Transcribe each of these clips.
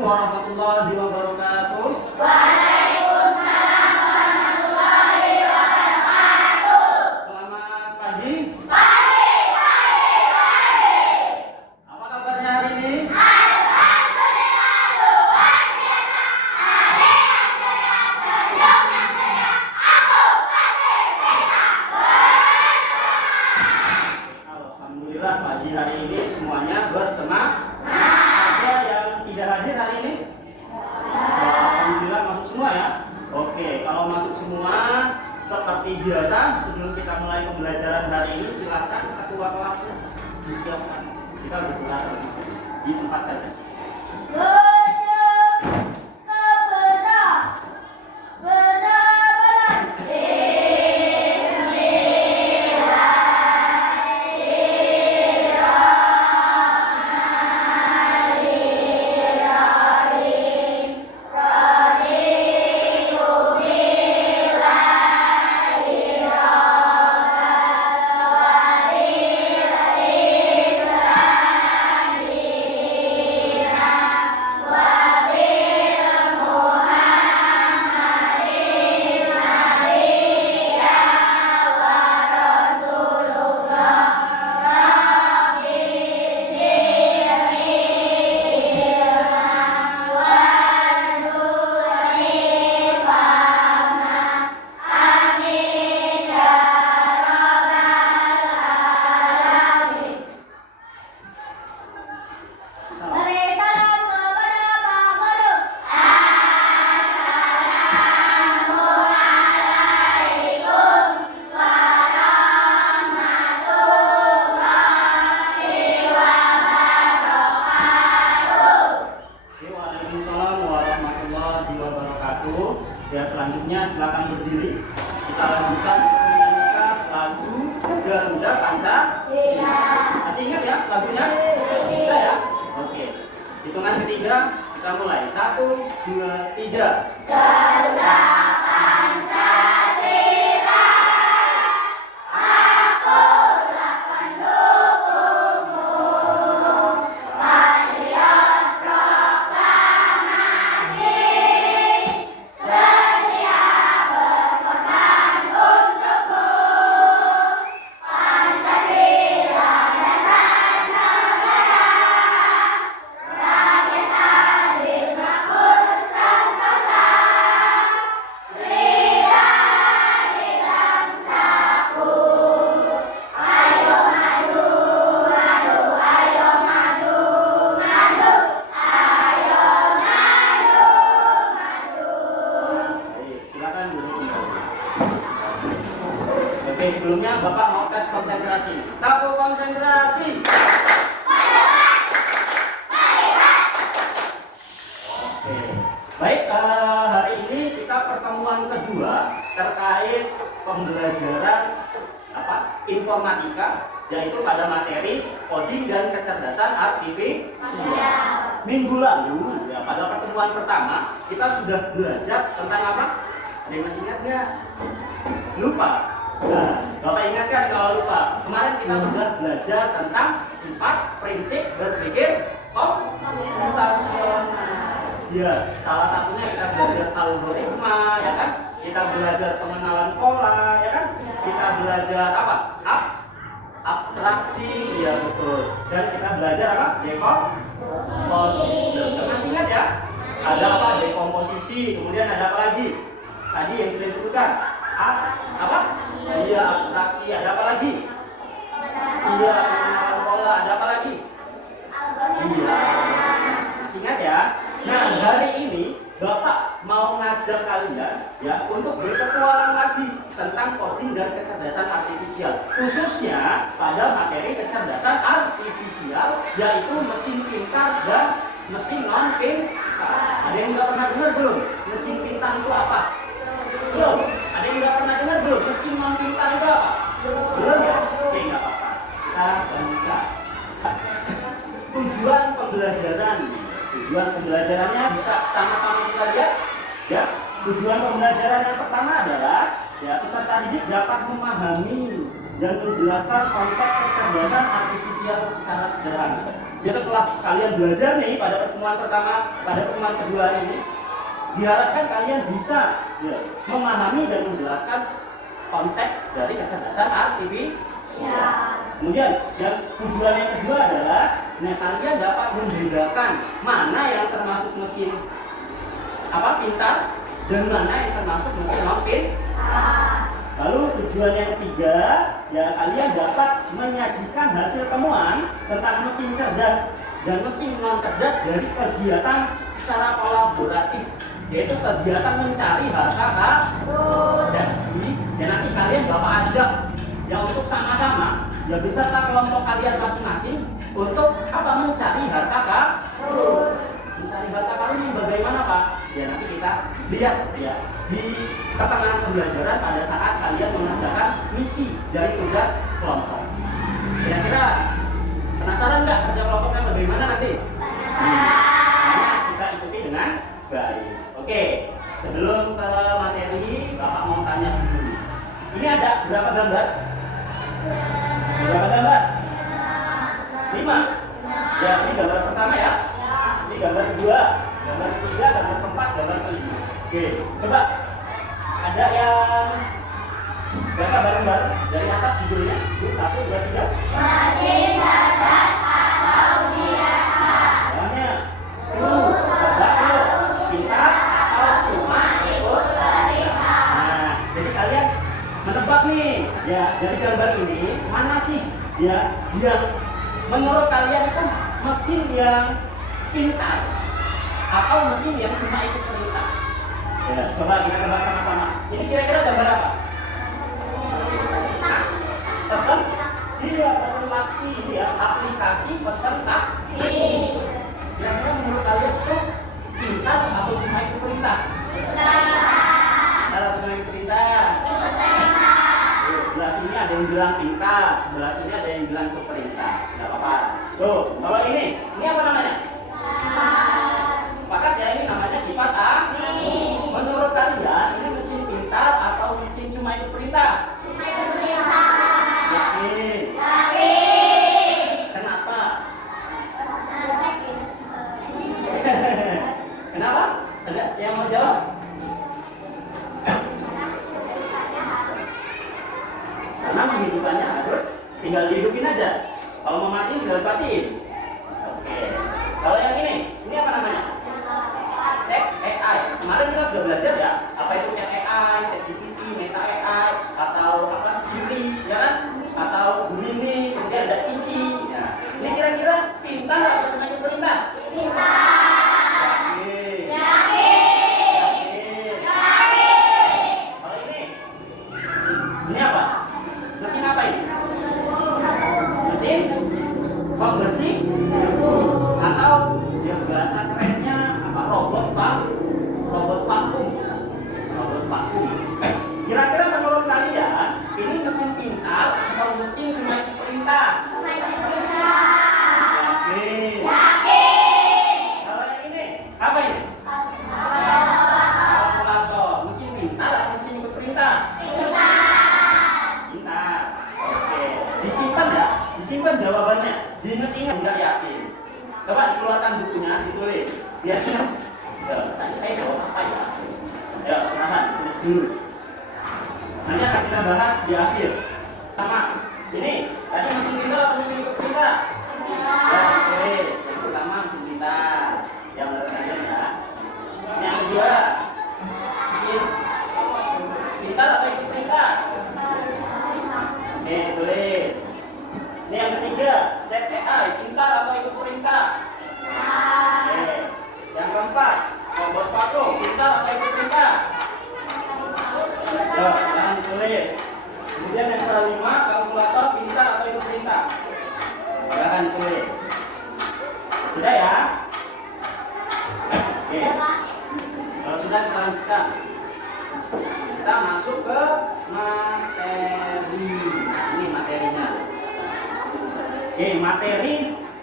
warahmatullahi wabarakatuh. Waalaikumsalam warahmatullahi wabarakatuh. Selamat pagi. Pagi. Apa kabarnya hari ini? Alhamdulillah luar biasa. Hari yang ceria, senyum yang ceria. Aku pasti bisa bersemangat. Alhamdulillah pagi hari ini semuanya bersemangat. Ada yang tidak hadir hari ini? Alhamdulillah masuk semua ya. Oke, kalau masuk semua seperti biasa sebelum kita mulai pembelajaran hari ini silakan ketua kelasnya disiapkan. Kita bergerak di tempat saja. Ya, selanjutnya silakan berdiri. Kita lanjutkan menyanyikan lagu Garuda Pancasila. Masih ingat ya lagunya? Bisa ya? Oke. Hitungan ketiga kita mulai. 1, 2, 3. Garuda Pancasila, akulah pendukungmu. Patriot proklamasi, sedia berkorban untukmu. Pancasila dasar negara, rakyat adil makmur sentosa. Lidah di bangsaku, ayo maju, maju, ayo maju, maju, ayo maju, maju. Baik, silakan duduk kembali. Oke, sebelumnya Bapak mau tes konsentrasi. Tahu konsentrasi. Oke. Baik, hari ini kita pertemuan kedua terkait pembelajaran informatika, yaitu pada materi coding dan kecerdasan artifisial. Minggu lalu, ya, pada pertemuan pertama kita sudah belajar tentang apa? Ada yang masih ingat nggak? Lupa. Nah, Bapak ingatkan kalau lupa. Kemarin kita sudah belajar tentang 4 prinsip berpikir komputasional. Ya, salah satunya kita belajar algoritma, ya kan? Kita belajar pengenalan pola, ya kan? Kita belajar apa? Abstraksi, ya betul. Dan kita belajar apa? Dekomposisi. Masih ingat ya? Ada apa? Dekomposisi. Kemudian ada apa lagi? Tadi yang sudah disebutkan. Apa? Iya, abstraksi. Ada apa lagi? Iya, pengenalan pola. Ada apa lagi? Iya. Masih ingat ya? Nah, hari ini Bapak mau ngajak kalian ya untuk berpetualang lagi tentang coding dan kecerdasan artifisial, khususnya pada materi kecerdasan artifisial, yaitu mesin pintar dan mesin non pintar. Ada yang nggak pernah dengar belum? Mesin pintar itu apa? Belum? Ada yang nggak pernah dengar belum? Mesin non pintar itu apa? Belum ya? Oke, nggak apa-apa. Kita buka. Tujuan pembelajarannya bisa sama-sama kita lihat ya. Tujuan pembelajaran yang pertama adalah ya peserta didik dapat memahami dan menjelaskan konsep kecerdasan artifisial secara sederhana. Ya, setelah kalian belajar nih pada pertemuan pertama, pada pertemuan kedua ini, diharapkan kalian bisa ya, memahami dan menjelaskan konsep dari kecerdasan artifisial. Kemudian yang tujuan yang kedua adalah kalian dapat membedakan mana yang termasuk mesin pintar dan mana yang termasuk mesin non pintar. Lalu tujuan yang ketiga, ya kalian dapat menyajikan hasil temuan tentang mesin cerdas dan mesin non cerdas dari kegiatan secara kolaboratif, yaitu kegiatan mencari harta karun. Dan nanti kalian bapak ajak yang untuk sama-sama ya beserta kelompok kalian masing-masing untuk mencari harta karun. Mencari harta karun ini bagaimana Pak? Ya nanti kita lihat ya di pertengahan pembelajaran pada saat kalian mengerjakan misi dari tugas kelompok. Kira-kira penasaran nggak kerja kelompoknya bagaimana nanti? Kita ikuti dengan baik. Oke, sebelum ke materi, Bapak mau tanya dulu. Ini ada berapa gambar? Berapa gambar? 5. Ya, ini gambar pertama ya. Ini gambar kedua, gambar ketiga, gambar keempat, gambar kelima. Oke, coba ada yang baca bareng-bareng dari atas judulnya. 1, 2, 3. Mesin cerdas atau biasa. Namanya cerdas, pintar, atau cuma ikut perintah. Nah, jadi kalian menebak nih, ya dari gambar ini mana sih ya yang menurut kalian itu mesin yang pintar atau mesin yang cuma ikut perintah? Ya, coba kita tebak sama-sama. Ini kira-kira gambar apa? Pesan? Iya, pesan taksi ini ya, aplikasi pesan taksi. Kira-kira menurut kalian itu pintar atau cuma ikut perintah? Pintar atau cuma ikut perintah? Sebelah sini ada yang bilang pintar, sebelah sini ada yang bilang ikut perintah. Tidak apa-apa. Tuh, kalau ini apa namanya? Sepakat ya, ini namanya kipas angin. Menurut kalian ini mesin pintar atau mesin cuma ikut perintah? Ikut perintah. Yakin? Yakin. Kenapa? Kenapa? Ada yang mau jawab? Karena menghidupannya harus tinggal dihidupin aja. Kalau mau mati tinggal dimatiin. Oke. Kalau yang ini apa namanya? Cek AI. Kemarin kita sudah belajar ya, apa itu Cek AI, Cek GPT, Meta AI, atau Siri, ya kan? Atau Gemini, kemudian ada Cici. Ya. Ini kira-kira pintar atau cuma ikut perintah? Pintar. Yakin. Yakin. Yakin. Kalau ini apa? Mesin apa ini? Mesin pembersih atau yang bahasa kerennya robot vakum. Kira-kira menurut kalian ini mesin pintar atau mesin cuma ikut perintah? Cuma ikut perintah. Yakin. Kalau yang ini apa ini? Kalkulator. Mesin pintar atau mesin ikut perintah? Pintar. Oke. Disimpan ya? Disimpan jawabannya. Diingat-ingat nggak yakin? Coba dikeluarkan bukunya, ditulis. Biar ingat. Tadi saya jawab apa ya? Ya, silahkan tulis dulu. Nanti akan kita bahas di akhir. Sama. Ini tadi mesin pintar atau mesin ikut perintah? Ya, oke. Yang pertama mesin pintar. Yang benar ya. Yang kedua, mesin pintar atau ikut perintah? Nih, tulis. Ini yang ketiga, Cek AI, pintar atau ikut perintah? Oke. Yang keempat, robot vakum, pintar atau ikut perintah? Jangan ditulis. Kemudian yang kelima, kalkulator, pintar atau ikut perintah? Jangan ditulis. Sudah ya? Oke. Kalau sudah kita lanjutkan. Kita masuk ke materi. Nah, ini materinya. Oke, materi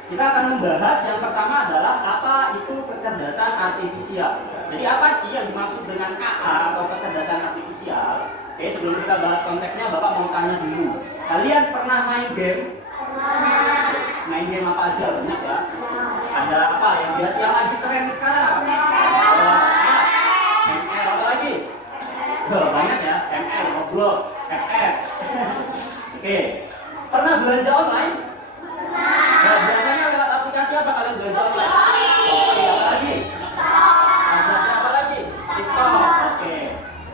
kita akan membahas yang pertama adalah apa itu kecerdasan artifisial. Jadi apa sih yang dimaksud dengan KA atau kecerdasan artifisial? Oke, sebelum kita bahas konsepnya, Bapak mau tanya dulu. Kalian pernah main game? Main game apa aja? Banyak ya. Ada apa yang lagi tren sekarang? ML, apa lagi? Banyak ya. ML, Roblox, FF. Oke. Pernah belanja online? Nah, biasanya lewat aplikasi apa kalian belanja online? Apa lagi? Apa lagi? TikTok. Oke.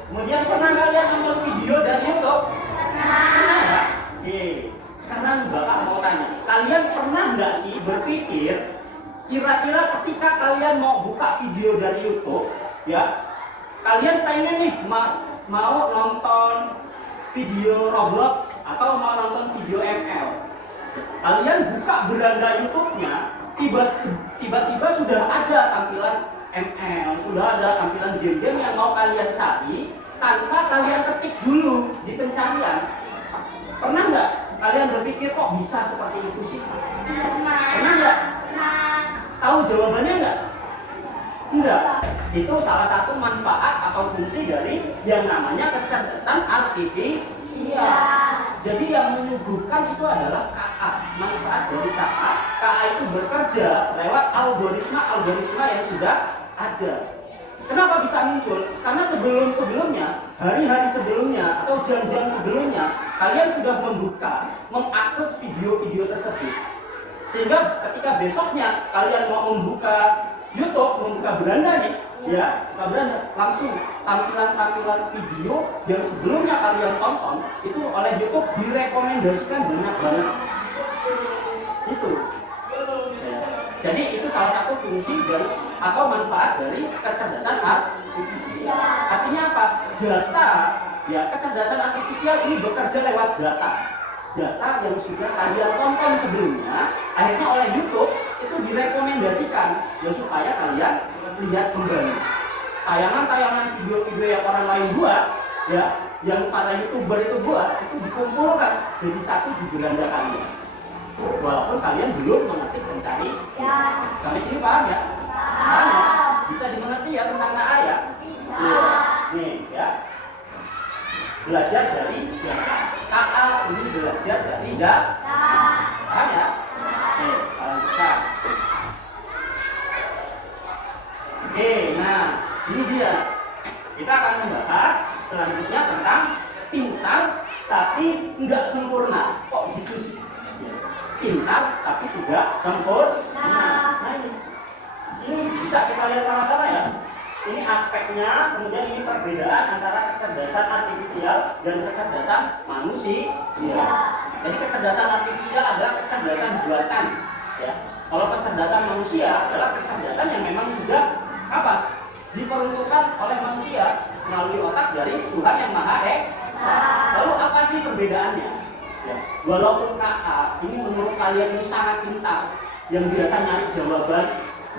Kemudian pernah kalian nonton video dari YouTube? Pernah ya? Oke. Sekarang Bapak mau tanya, kalian pernah nggak sih berpikir kira-kira ketika kalian mau buka video dari YouTube, ya, kalian pengen nih mau nonton video Roblox atau mau nonton video ML. Kalian buka beranda YouTube-nya, tiba-tiba sudah ada tampilan ML, sudah ada tampilan game-game yang mau kalian cari tanpa kalian ketik dulu di pencarian. Pernah nggak kalian berpikir kok bisa seperti itu sih? Pernah nggak? Tahu jawabannya nggak? Enggak. Itu salah satu manfaat atau fungsi dari yang namanya kecerdasan artifisial. Jadi yang menyuguhkan itu adalah KA. Manfaat dari KA. KA itu bekerja lewat algoritma yang sudah ada. Kenapa bisa muncul? Karena sebelumnya, hari-hari sebelumnya atau jam-jam sebelumnya, kalian sudah mengakses video-video tersebut. Sehingga ketika besoknya kalian mau membuka YouTube, membuka beranda nih, ya, buka beranda, langsung tampilan-tampilan video yang sebelumnya kalian tonton itu oleh YouTube direkomendasikan banyak banget. Itu. Ya. Jadi itu salah satu fungsi dari atau manfaat dari kecerdasan artifisial. Artinya apa? Data, ya, kecerdasan artifisial ini bekerja lewat data yang sudah kalian tonton sebelumnya, akhirnya oleh YouTube itu direkomendasikan ya supaya kalian lihat kembali tayangan-tayangan video-video yang orang lain buat, ya, yang para YouTuber itu buat, itu dikumpulkan jadi satu di beranda kalian. Walaupun kalian belum mengerti pencari, sampai sini paham ya? Paham ya? Bisa dimengerti ya tentang KA ya? Ya. Nih ya. Belajar dari data. KA ini belajar dari data. Paham ya? Oke, lanjutkan. Oke, nah ini dia. Kita akan membahas selanjutnya tentang pintar tapi enggak sempurna. Kok gitu sih? Pintar tapi juga sempurna. Nah ini. Sini bisa kita lihat sama-sama ya. Ini aspeknya, kemudian ini perbedaan antara kecerdasan artifisial dan kecerdasan manusia. Ya. Jadi kecerdasan artifisial adalah kecerdasan buatan. Ya. Kalau kecerdasan manusia adalah kecerdasan yang memang sudah apa? Diperuntukkan oleh manusia melalui otak dari Tuhan yang Maha Esa. Lalu apa sih perbedaannya? Ya. Walaupun KA ini menurut kalian ini sangat pintar, yang biasa nyari jawaban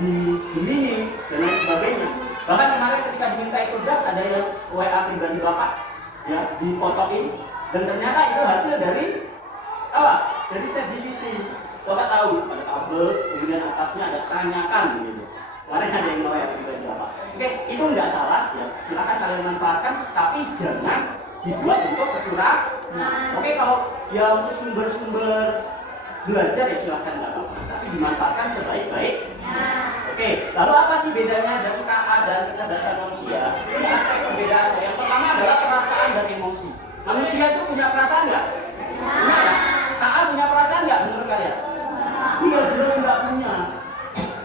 di Gemini dan lain sebagainya. Bahkan kemarin ketika dimintai tugas ada yang WA pribadi Bapak, ya, dipotokin, dan ternyata itu hasil dari apa? Dari ChatGPT. Bapak tahu ada tabel, kemudian atasnya ada tanyakan gitu. Kemarin ada yang WA pribadi Bapak. Oke, itu nggak salah, ya. Silakan kalian manfaatkan, tapi jangan dibuat untuk kecurangan. Oke, kalau ya untuk sumber-sumber belajar ya silakan nggak apa-apa, tapi dimanfaatkan sebaik-baiknya. Oke, lalu apa sih bedanya dari KA dan kecerdasan manusia? Ini aspek perbedaannya. Yang pertama adalah perasaan dan emosi. Manusia itu punya perasaan nggak? Punya ya? KA punya perasaan nggak menurut kalian? Iya, jelas nggak punya.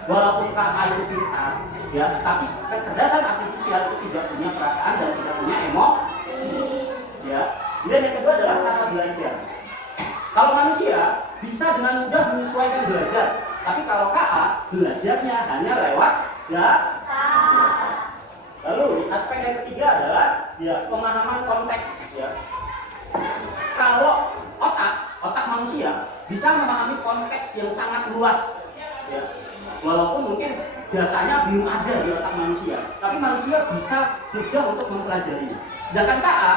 Walaupun KA itu pintar, ya, tapi kecerdasan artifisial itu tidak punya perasaan dan tidak punya emosi. Ya. Dan yang kedua adalah cara belajar. Kalau manusia bisa dengan mudah menyesuaikan belajar, tapi kalau KA belajarnya hanya lewat data. Lalu aspek yang ketiga adalah ya pemahaman konteks. Ya. Kalau otak manusia bisa memahami konteks yang sangat luas. Ya. Walaupun mungkin datanya belum ada di otak manusia, tapi manusia bisa mudah untuk mempelajarinya. Sedangkan KA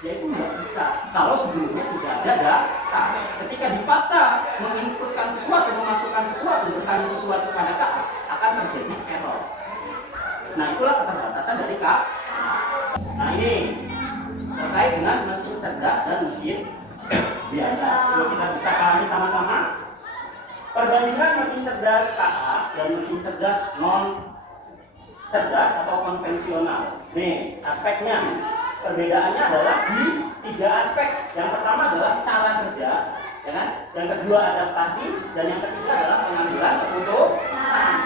yaitu nggak bisa kalau sebelumnya tidak ada data. Ketika dipaksa menginputkan sesuatu, memasukkan sesuatu, bertanya sesuatu pada KA, akan terjadi error. Nah, itulah keterbatasan dari Kak. Nah, ini terkait dengan mesin cerdas dan mesin biasa. Kalau kita bisa pahami sama-sama perbandingan mesin cerdas KA dan mesin cerdas non cerdas atau konvensional. Nih, aspeknya. Perbedaannya adalah di 3 aspek. Yang pertama adalah cara kerja, ya kan? Yang kedua adaptasi, dan yang ketiga adalah pengambilan keputusan.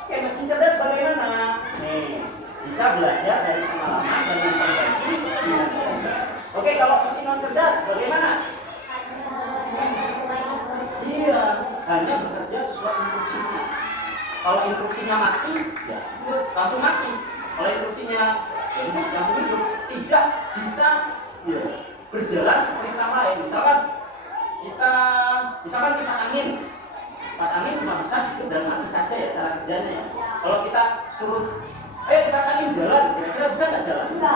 Oke, mesin cerdas bagaimana? Nih, bisa belajar dari pengalaman dan memperbaiki kinerja. Oke, kalau mesin non cerdas bagaimana? Iya, hanya bekerja sesuai instruksinya. Kalau instruksinya mati, ya langsung mati. Kalau instruksinya hidup, langsung hidup. Tidak bisa ya, berjalan perintah lain. Misalkan kita kipas angin. Kipas angin cuma bisa hidup dan mati saja ya cara kerjanya ya. Kalau kita suruh, ayo kipas angin jalan, kira-kira bisa nggak jalan? Bisa.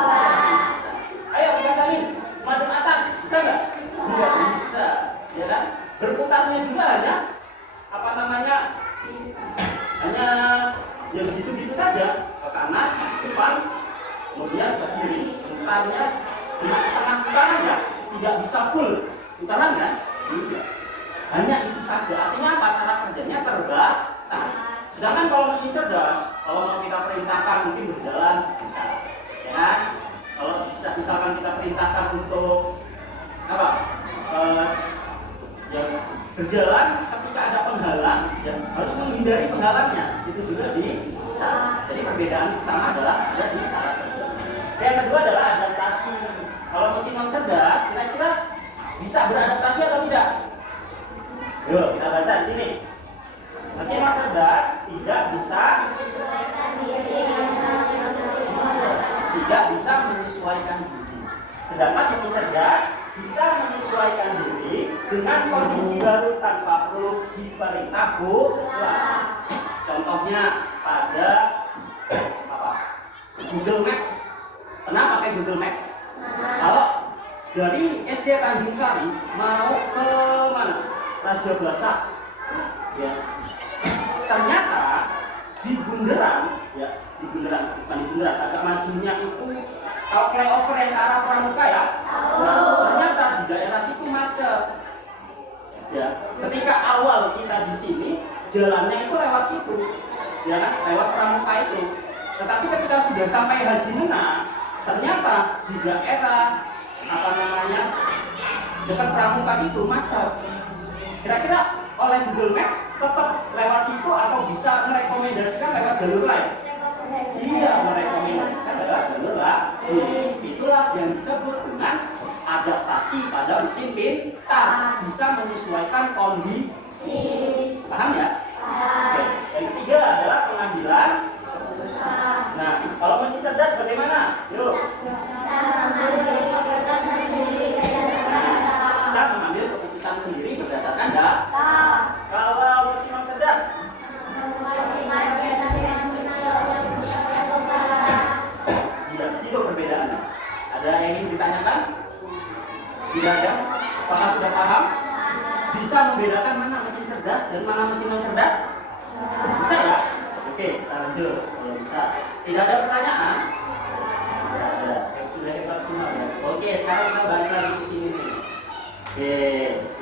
Ayo kipas angin madep atas, bisa nggak? Nggak bisa, ya kan? Berputarnya juga hanya apa namanya? Hanya yang gitu-gitu saja, ke kanan, ke depan, kemudian ke kiri. Putarnya cuma setengah putaran ya, tidak bisa full putaran kan? Tidak. Hanya itu saja. Artinya apa? Cara kerjanya terbatas. Sedangkan kalau mesin cerdas, kalau mau kita perintahkan mungkin berjalan bisa, ya kan? Kalau bisa misalkan kita perintahkan untuk apa? Ya berjalan ketika ada penghalang, ya harus menghindari penghalangnya. Itu juga bisa. Jadi perbedaan utama adalah ada di cara kerja. Yang kedua adalah adaptasi. Kalau mesin non cerdas, kira-kira bisa beradaptasi atau tidak? Yuk kita baca di sini. Mesin non cerdas tidak bisa menyesuaikan diri. Sedangkan mesin cerdas bisa menyesuaikan diri dengan kondisi baru tanpa perlu diperintah ulang. Contohnya pada apa? Google Maps. Kenapa pakai Google Maps? Kalau dari SD Tanjung Sari mau ke mana? Raja Basah. Ya. Ternyata di bundaran, ya, bukan di bundaran, agak majunya itu kalau flyover yang ke arah Pramuka ya. Nah, ternyata di daerah situ macet. Ya, ketika awal kita di sini jalannya itu lewat situ, ya kan, lewat Pramuka itu. Tetapi ketika sudah sampai Haji Mena, ternyata di daerah apa namanya dekat Pramuka situ macet. Kira-kira oleh Google Maps tetap lewat situ atau bisa merekomendasikan lewat jalur lain? Iya, merekomendasikan lewat jalur lain. Itulah yang disebut dengan adaptasi pada mesin pintar, bisa menyesuaikan kondisi. Paham ya? Oke. Yang ketiga adalah pengambilan keputusan. Nah, kalau mesin cerdas bagaimana? Yuk. Bisa mengambil keputusan sendiri berdasarkan data. Kalau mesin non cerdas? Iya, di situ perbedaannya. Ada yang ingin ditanyakan? Tidak ada? Apakah sudah paham? Bisa membedakan mana mesin cerdas dan mana mesin non cerdas? Bisa ya? Oke, kita lanjut. Kalau bisa. Tidak ada pertanyaan? Tidak ada. Sudah hebat semua ya. Oke, sekarang kita balik lagi ke sini nih. Oke,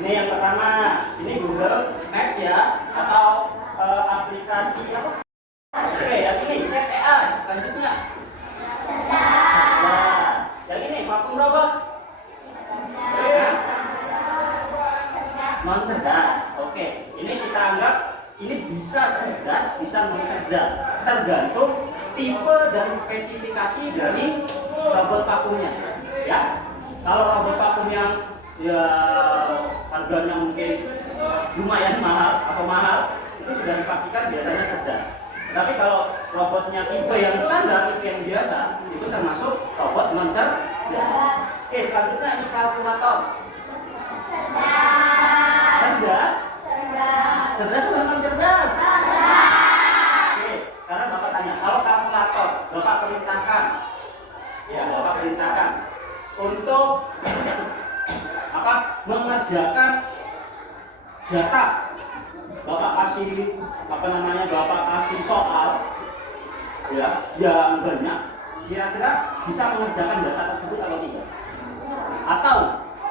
ini yang pertama. Ini Google Maps ya, atau aplikasi apa? Oke, yang ini CTA. Selanjutnya. Yang ini vakum robot. Non cerdas. Oke, ini kita anggap ini bisa cerdas, bisa non cerdas, tergantung tipe dan spesifikasi dari robot vakumnya. Ya, kalau robot vakum yang ya harganya mungkin lumayan mahal, itu sudah dipastikan biasanya cerdas. Tapi kalau robotnya tipe yang standar, yang biasa, itu termasuk robot non cerdas. Oke, selanjutnya ini kalkulator. Cerdas? Cerdas atau non cerdas? Oke, sekarang Bapak tanya, kalau kalkulator, Bapak perintahkan, ya Bapak perintahkan untuk apa? Mengerjakan data. Bapak kasih apa namanya? Bapak kasih soal ya, yang banyak, kira-kira bisa mengerjakan data tersebut atau tidak? Atau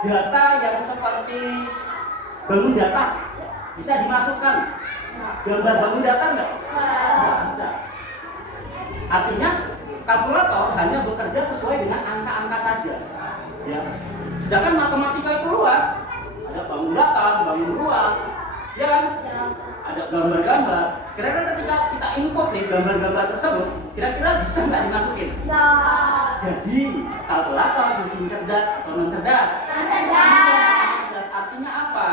data yang seperti bangun data bisa dimasukkan gambar bangun data enggak? Nggak bisa. Artinya kalkulator hanya bekerja sesuai dengan angka-angka saja. Ya. Sedangkan matematika itu luas. Ada bangun data, bangun ruang, ya kan? Ada gambar-gambar. Kira-kira ketika kita input nih gambar-gambar tersebut, kira-kira bisa nggak dimasukin? Jadi kalkulator mesin cerdas atau non cerdas? Cerdas artinya apa?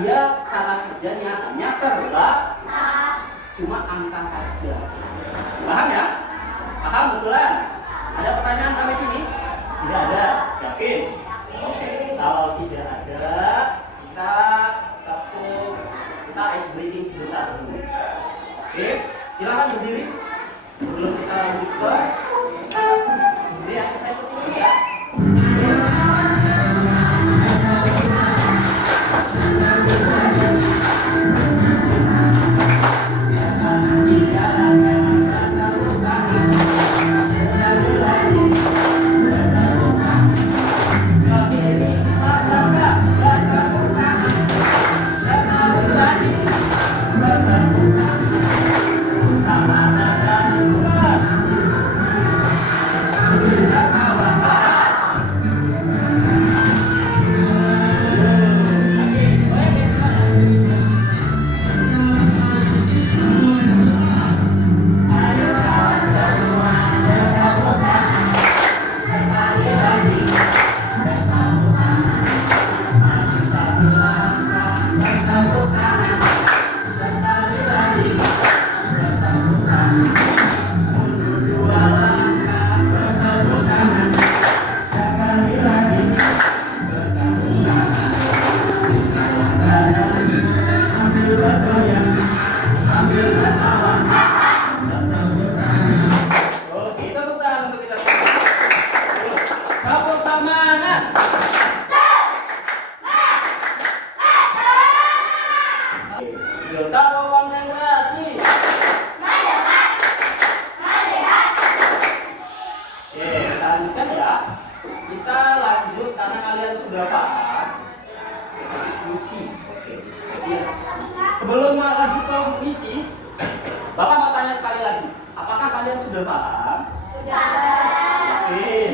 Dia cara kerjanya hanya terbatas, cuma angka saja. Paham ya? Paham betulan? Ada pertanyaan sampai sini? Tidak ada? Yakin? Oke. Kalau tidak ada, kita tepuk, kita ice breaking sebentar dulu. Oke, silakan berdiri. Sebelum kita lanjutkan, ini ya, kita ikuti dulu ya. Oke, tepuk tangan untuk kita semua. Tepuk semangat. Tepuk konsentrasi. Oke, kita lanjutkan ya. Kita lanjut karena kalian sudah paham. Misi. Oke. Jadi, sebelum lanjut ke misi, Bapak mau tanya sekali lagi. Apakah kalian sudah paham? Yakin?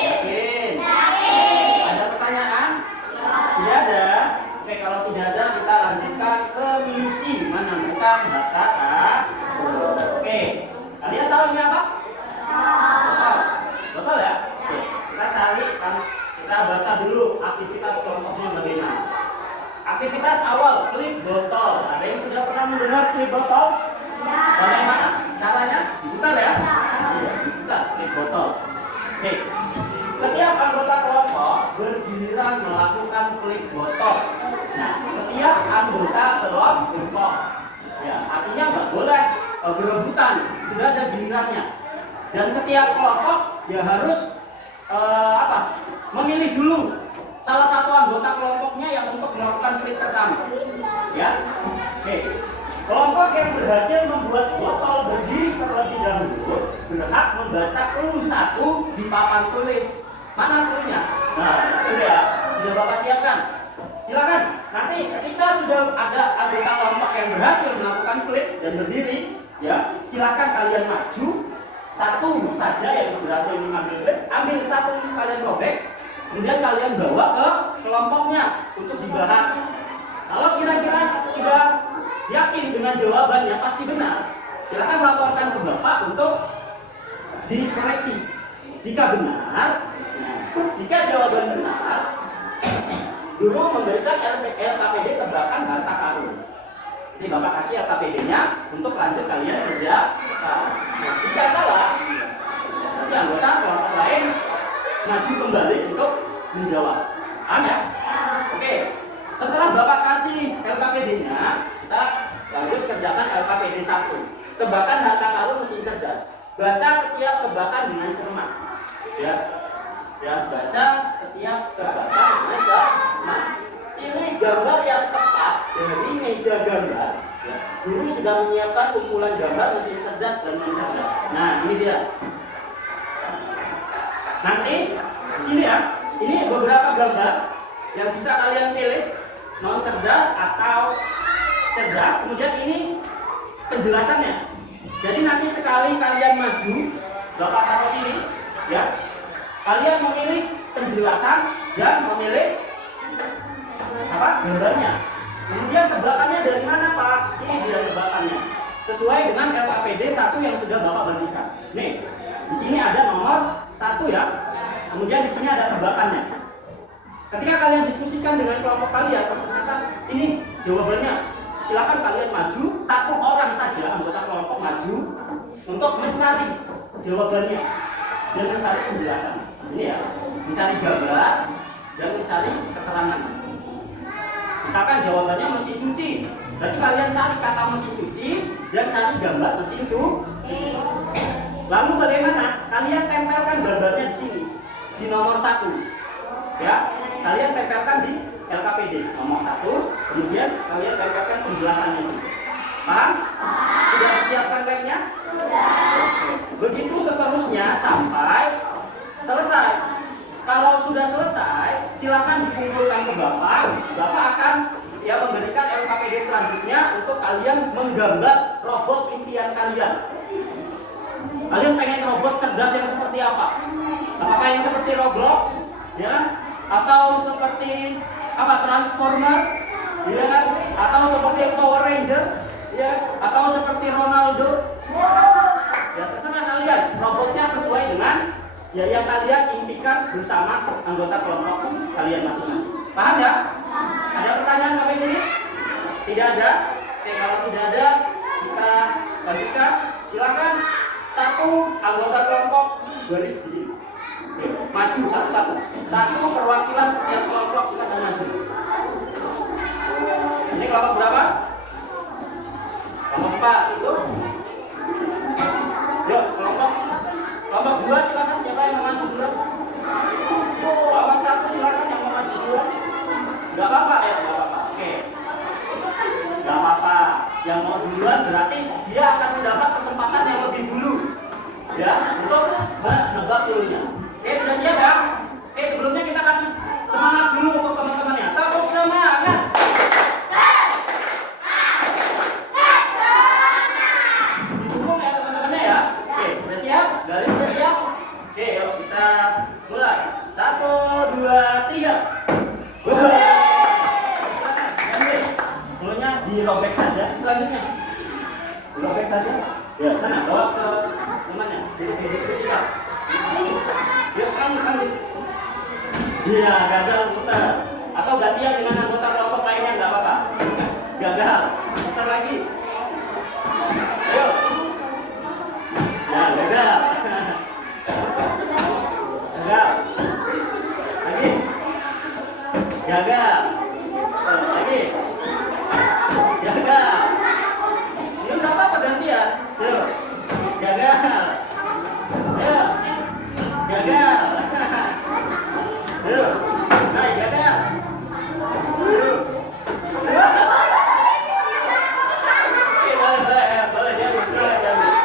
Yakin? Ada pertanyaan? Tidak ada? Oke, kalau tidak ada kita lanjutkan ke misi menemukan data Oke, kalian tahu ini apa? Betul? Betul ya? Oke, kita cari, kita baca dulu aktivitas kelompoknya bagaimana. Aktivitas awal, klik botol. Ada yang sudah pernah mendengar klik botol? Bagaimana caranya? Diputar ya? Iya, diputar klik botol. Oke. Setiap anggota kelompok bergiliran melakukan klik botol. Nah, setiap anggota kelompok, ya artinya nggak boleh berebutan. Sudah ada gilirannya. Dan setiap kelompok ya harus memilih dulu salah satu anggota kelompoknya yang untuk melakukan klik pertama. Ya, oke. Kelompok yang berhasil membuat botol berdiri terlebih dahulu berhak membaca clue 1 di papan tulis. Mana clue-nya? Nah, sudah Bapak siapkan. Silakan. Nanti ketika sudah ada anggota kelompok yang berhasil melakukan klik dan berdiri, ya, silakan kalian maju. Satu saja yang berhasil mengambil klik, ambil satu kalian robek. Kemudian kalian bawa ke kelompoknya untuk dibahas. Kalau kira-kira sudah yakin dengan jawabannya pasti benar, silakan laporkan ke Bapak untuk dikoreksi. Jika benar, jika jawaban benar, guru memberikan LKPD tebakan harta karun. Jadi Bapak kasih LKPD-nya untuk lanjut kalian kerja. Nah, jika salah, nanti anggota kelompok lain maju kembali untuk menjawab. Paham ya? Oke. Setelah Bapak kasih LKPD-nya, kita lanjut kerjakan LKPD 1. Tebakan harta karun mesin cerdas. Baca setiap tebakan dengan cermat. Ya. Ya, baca setiap tebakan dengan cermat. Pilih gambar yang tepat dari meja gambar Ya, guru sudah menyiapkan kumpulan gambar mesin cerdas dan non cerdas. Nah, ini dia. Nanti sini ya, ini beberapa gambar yang bisa kalian pilih, non cerdas atau cerdas. Kemudian ini penjelasannya. Jadi nanti sekali kalian maju, Bapak taruh sini, ya. Kalian memilih penjelasan dan memilih apa? Gambarnya. Kemudian tebakannya dari mana, Pak? Ini dia tebakannya. Sesuai dengan LKPD 1 yang sudah Bapak bagikan. Nih, di sini ada nomor 1 ya. Kemudian di sini ada tebakannya. Ketika kalian diskusikan dengan kelompok kalian, ternyata ini jawabannya. Silakan kalian maju, satu orang saja anggota kelompok maju untuk mencari jawabannya dan mencari penjelasan. Ini ya, mencari gambar dan mencari keterangan. Misalkan jawabannya mesin cuci, berarti kalian cari kata mesin cuci dan cari gambar mesin cuci. Lalu bagaimana? Kalian tempelkan gambarnya di sini, di nomor 1. Ya, kalian tempelkan di LKPD nomor 1, kemudian kalian tempelkan penjelasannya itu. Paham? Sudah disiapkan labnya? Sudah. Begitu seterusnya sampai selesai. Kalau sudah selesai, silakan dikumpulkan ke Bapak. Bapak akan memberikan LKPD selanjutnya untuk kalian menggambar robot impian kalian. Kalian pengen robot cerdas yang seperti apa? Apakah yang seperti Roblox, ya? Atau seperti apa, Transformer, ya? Atau seperti Power Ranger, ya? Atau seperti Ronaldo? Ya, terserah kalian. Robotnya sesuai dengan yang kalian impikan bersama anggota kelompok kalian masing-masing. Paham ya? Ada pertanyaan sampai sini? Tidak ada? Oke, kalau tidak ada, kita lanjutkan. Silakan satu anggota kelompok baris di sini. Oke, maju satu-satu. Satu perwakilan setiap kelompok kita maju. Ini kelompok berapa? Kelompok 4 itu. Yuk, kelompok 2 silakan, siapa yang mau maju duluan? Kelompok 1 silakan yang mau maju duluan. Gak apa-apa ya, gak apa-apa. Oke. Gak apa-apa. Yang mau duluan berarti dia akan mendapat kesempatan yang lebih dulu, ya, untuk menebak dulunya. Oke, sudah siap ya? Oke, sebelumnya kita kasih semangat dulu untuk teman-temannya. Tepuk semangat. Didukung ya teman-temannya ya. Oke, sudah siap? Garis sudah siap? Oke, yuk kita mulai. 1, 2, 3. Mulanya dirobek saja. Selanjutnya dirobek saja. Ya, sana bawa ke temannya. Didiskusikan. Yuk, kamu. Iya, gagal putar. Atau gantian dengan anggota kelompok lainnya, nggak apa-apa. Gagal. Putar lagi. Ayo. Ya, gagal. Gagal. Lagi. Gagal. Lagi. Gagal. Ini nggak apa-apa gantian. Yuk. Gagal. Ayo. Gagal. Ayo. Naik, gagal. Ayo. Oke, boleh diambil, boleh diambil.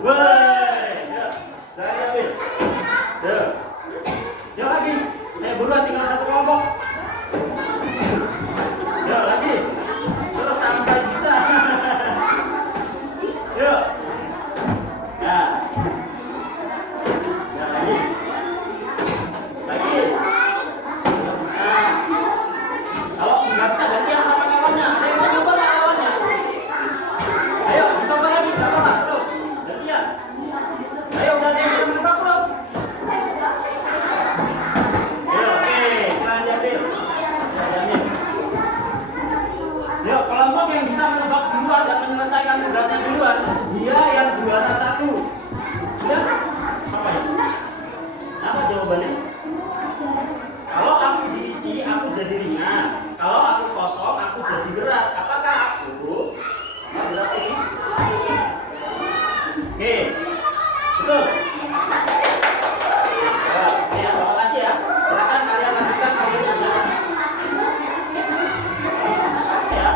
Boleh. Yuk, yuk lagi. Buruan tinggal satu kelompok. Yuk lagi. Terus sampai bisa. Yuk. Nah. Ya lagi. Lagi. Nggak bisa. Kalau nggak bisa gantian sama kawannya. Ada yang mau nyoba nggak kawannya? Ayo, coba lagi. Nggak apa-apa. Terus. Gantian. Ayo, udah ada yang bisa menebak belum? Ayo, oke. Silahkan diambil. Yuk, kelompok yang bisa menebak duluan dan menyelesaikan tugasnya duluan, dia yang juara 1. Ya? Apa ya? Apa jawabannya? Kalau aku diisi, aku jadi ringan. Kalau aku kosong, aku jadi berat. Apakah aku? Nah, berat ini. Oke, betul. Ya, terima kasih ya. Silakan kalian lanjutkan sampai selesai. Ya.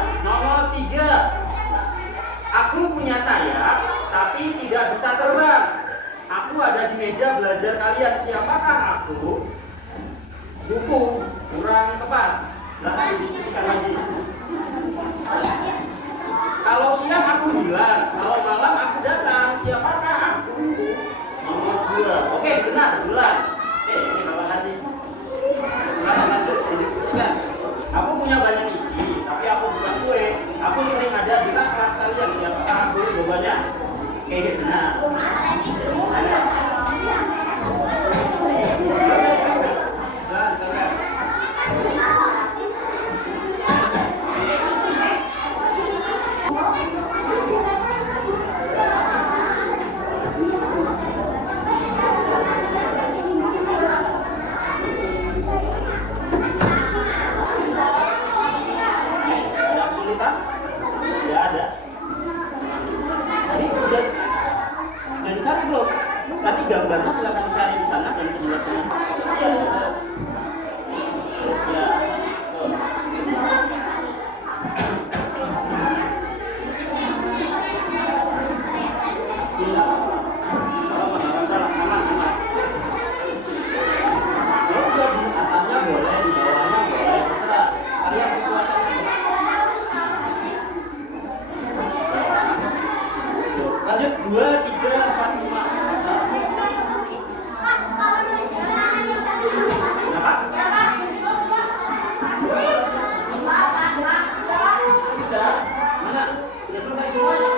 tapi tidak bisa terbang. Aku ada di meja belajar kalian. Siapakah aku? Buku kurang tepat. Silahkan didiskusikan lagi. Kalau siang aku hilang, kalau malam aku datang. Siapakah aku? Nomor 2. Oke, benar, bulan. Ini Bapak kasih. Silahkan lanjut didiskusikan. Aku punya banyak isi, tapi aku bukan kue. Aku sering ada di kelas kalian. Siapakah aku? Jawabannya. Oke, benar. Ada kesulitan? Tidak ada. Tadi udah dicari belum? Nanti gambarnya silakan cari di sana dan penjelasannya. Iya. Ya. Iya. Kalau masalah aman. Kalau di atasnya boleh, di bawahnya boleh. Terserah. Kalian sesuatu. Lanjut 2, 3, 4, 5. Kenapa? Tidak. Mana? Sudah selesai semuanya.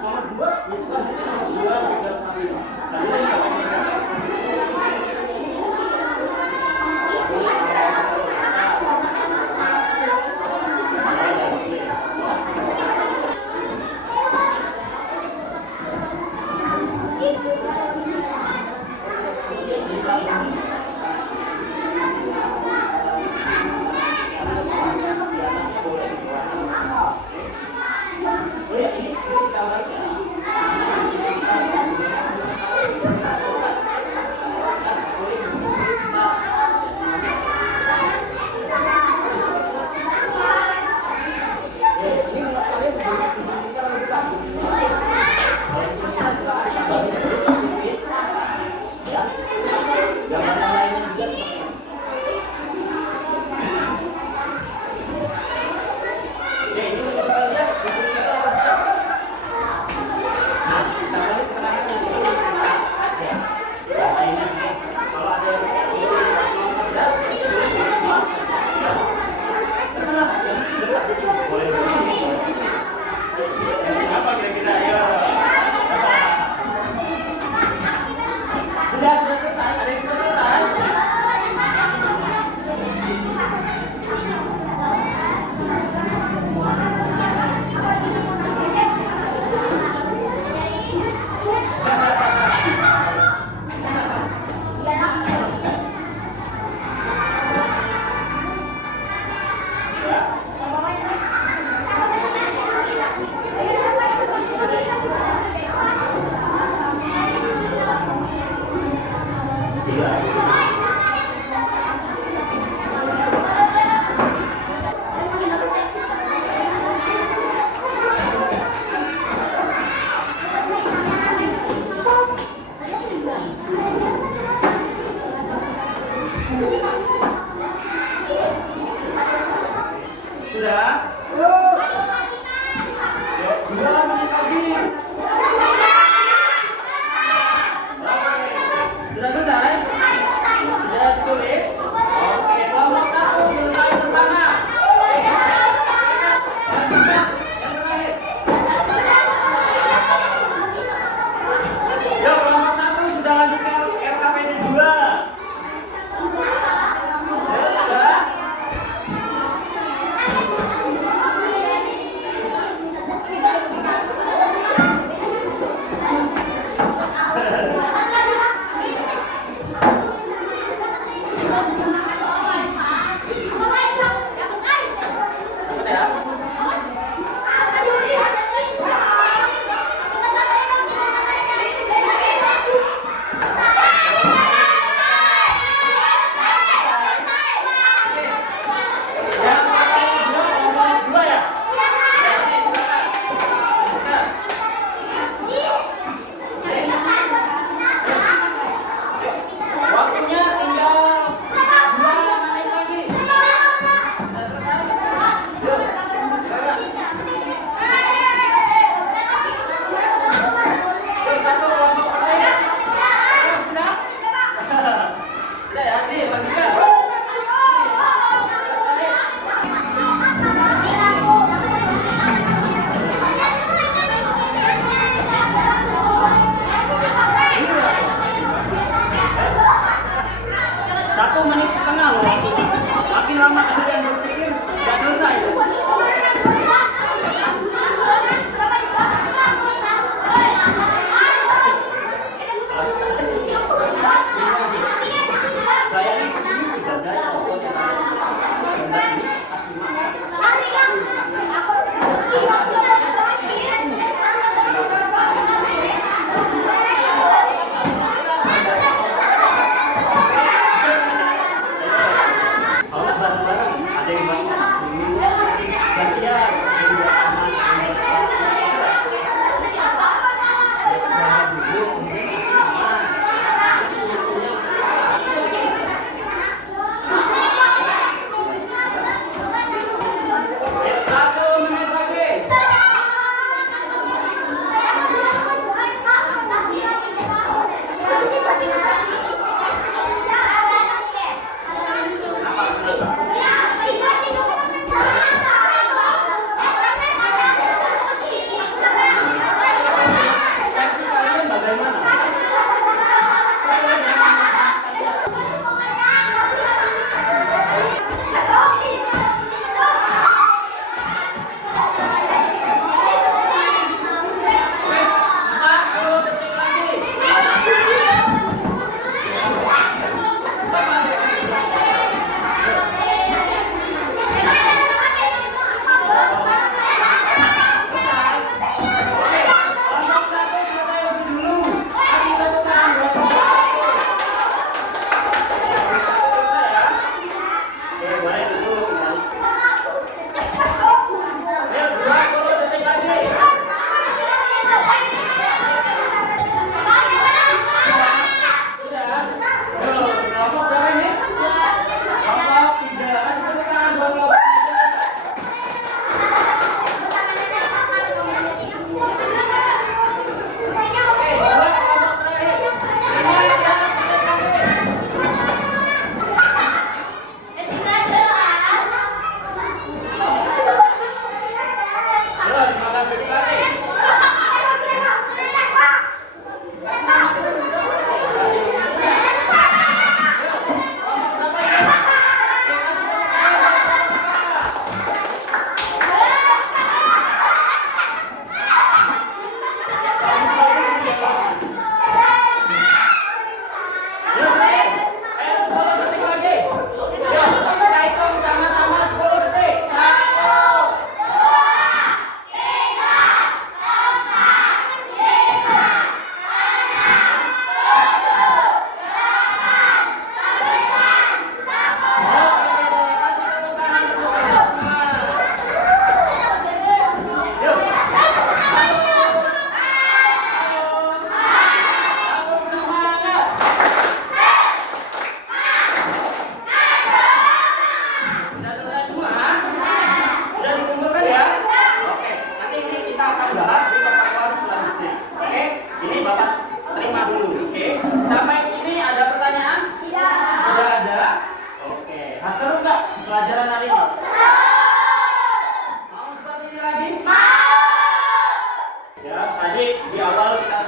Nomor 2, selanjutnya nomor 2, 3, 4, 5. Lanjut lagi apa?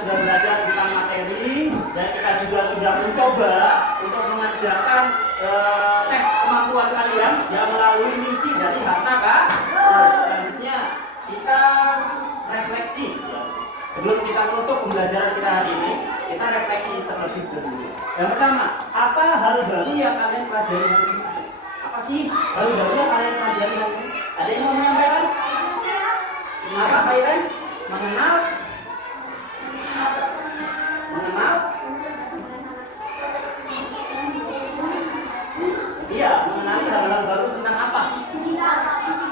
sudah belajar tentang materi dan kita juga sudah mencoba untuk mengerjakan tes kemampuan kalian yang melalui misi dari Harta Karun. Selanjutnya kita refleksi. Sebelum kita menutup pembelajaran kita hari ini, kita refleksi terlebih dahulu. Yang pertama, apa hal baru yang kalian pelajari hari ini? Apa sih hal baru yang kalian pelajari hari ini? Ada yang mau menyampaikan? Apa kalian? Mengenal? Iya, mengenali hal-hal baru tentang apa?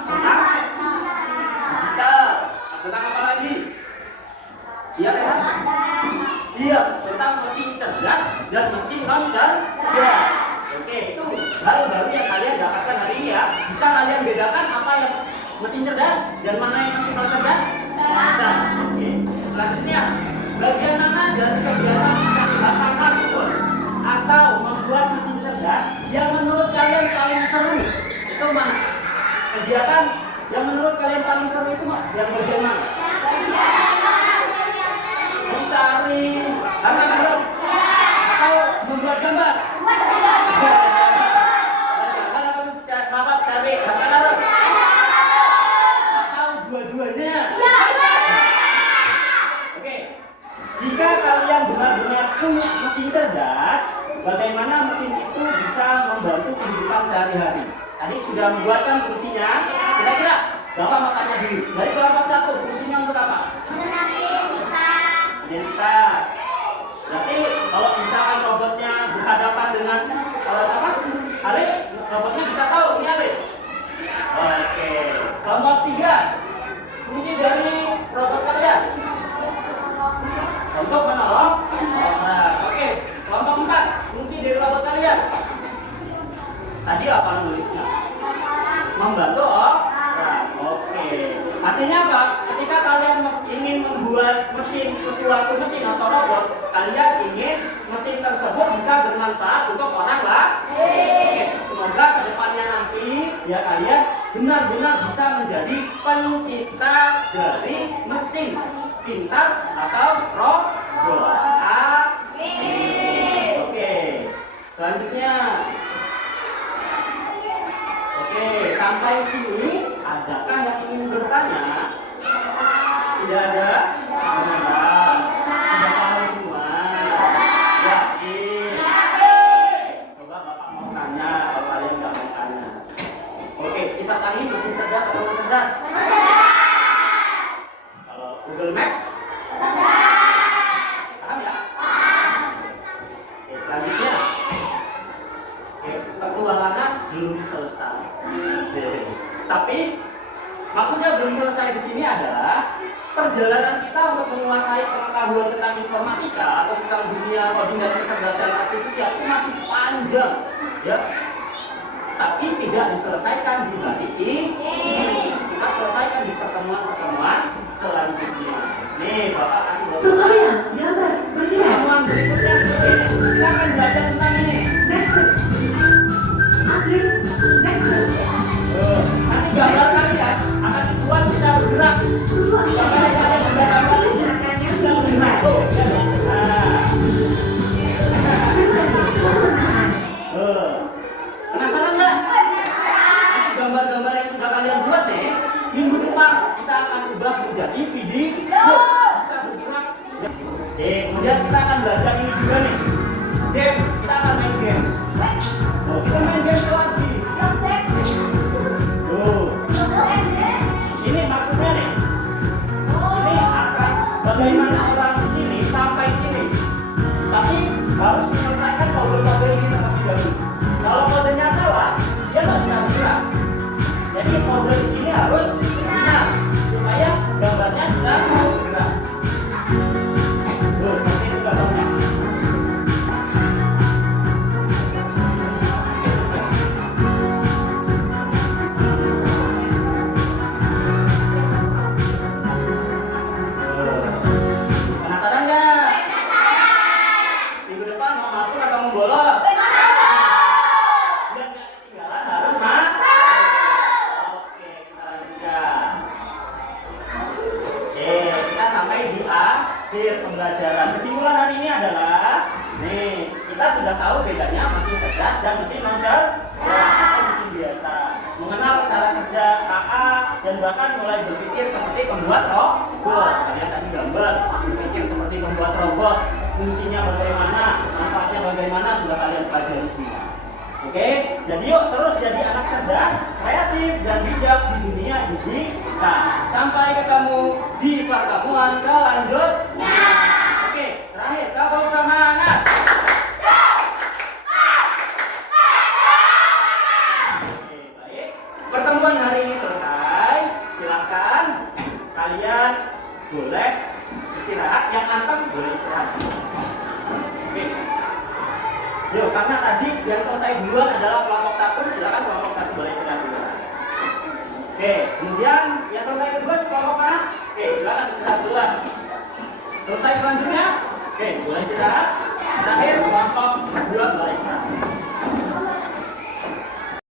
Tentang digital. Tentang apa lagi? Iya kan? Iya, tentang mesin cerdas dan mesin non cerdas. Oke, itu hal baru yang kalian dapatkan hari ini ya. Bisa kalian bedakan apa yang mesin cerdas dan mana yang mesin non cerdas? Bisa. Oke. Selanjutnya, bagian mana dari kegiatan mendatangkan ukur atau membuat mesin cerdas yang menurut kalian paling seru? Itu mana? Kegiatan yang menurut kalian paling seru itu yang bagian mana? Mencari harta karun atau membuat gambar? Maaf, cari harta karun atau dua-duanya? Oke, jika kalian benar-benar punya mesin cerdas, bagaimana mesin itu bisa membantu kehidupan sehari-hari? Tadi sudah membuatkan fungsinya. Kira-kira Bapak mau tanya dulu, dari kelompok 1 fungsinya untuk apa? Identitas. Berarti kalau misalkan robotnya berhadapan dengan siapa? Alif, robotnya bisa tahu ini Alif. Oke. Kelompok 3, fungsi dari robot kalian untuk menolong orang. Oke. Kelompok 4, fungsi dari robot kalian tadi apa nulisnya? Membantu orang. Oke. Artinya apa? Ketika kalian ingin membuat sesuatu mesin atau robot, kalian ingin mesin tersebut bisa bermanfaat untuk orang lain. Semoga kedepannya nanti ya kalian benar-benar bisa menjadi pencipta dari mesin pintar atau robot. Oke. Selanjutnya. Oke, sampai sini adakah yang ingin bertanya? Tidak ada? Benar. Sudah paham semua? Yakin? Coba Bapak mau tanya, kalau kalian nggak mau tanya. Oke, kita sani mesin cerdas atau non cerdas? Kalau Google Maps? Paham ya? Oke, selanjutnya. Oke, petualangan belum selesai. Tapi maksudnya belum selesai di sini adalah perjalanan kita untuk menguasai pengetahuan tentang informatika atau tentang dunia coding dan kecerdasan artifisial itu masih panjang, ya. Tapi tidak diselesaikan di hari ini. Kita selesaikan di pertemuan-pertemuan selanjutnya. Nih, Bapak kasih Tutorial gambar bergerak. pertemuan berikutnya seperti ini. Kita akan belajar tentang ini. Nexus. Upgrade. Nexus. Nanti gambar kalian akan dibuat bisa bergerak. Luar biasa. Gerakannya Bisa bergerak. Tuh, ya. sempurna. Penasaran nggak? Gambar-gambar yang sudah kalian buat nih, minggu depan kita akan ubah menjadi video bisa bergerak. Kemudian kita akan belajar ini juga nih, games. Kita akan main games. Kita main games lagi. Ini maksudnya nih, ini akan bagaimana orang di sini sampai sini. Tapi harus menyelesaikan kode-kode ini terlebih dahulu. Kalau kodenya salah, dia nggak bisa bergerak. Jadi kode di sini harus benar supaya gambarnya bisa bergerak. Tuh, seperti itu gambarnya. Penasaran nggak? Minggu depan mau masuk atau mau bolos? Biar nggak ketinggalan harus masuk. Oke, kita lanjutkan. pelajaran. Kesimpulan hari ini adalah, nih, kita sudah tahu bedanya mesin cerdas dan mesin non cerdas, mesin biasa. Mengenal cara kerja KA dan bahkan mulai berpikir seperti pembuat robot. Kalian tadi gambar, berpikir seperti pembuat robot, fungsinya bagaimana, manfaatnya bagaimana sudah kalian pelajari semua. Oke, jadi yuk terus jadi anak cerdas, kreatif dan bijak di dunia digital. Sampai ketemu di pertemuan selanjutnya. Oke, terakhir kabel semangat. Oke, baik. Pertemuan hari ini selesai. Silakan kalian boleh istirahat. Yang anteng boleh istirahat. Oke. Yuk, karena tadi yang selesai duluan adalah kelompok 1, silakan kelompok 1 boleh istirahat dulu. Oke, kemudian yang selesai kedua kelompok mana? Oke, silakan istirahat duluan. Selesai selanjutnya? Oke, boleh istirahat. Terakhir kelompok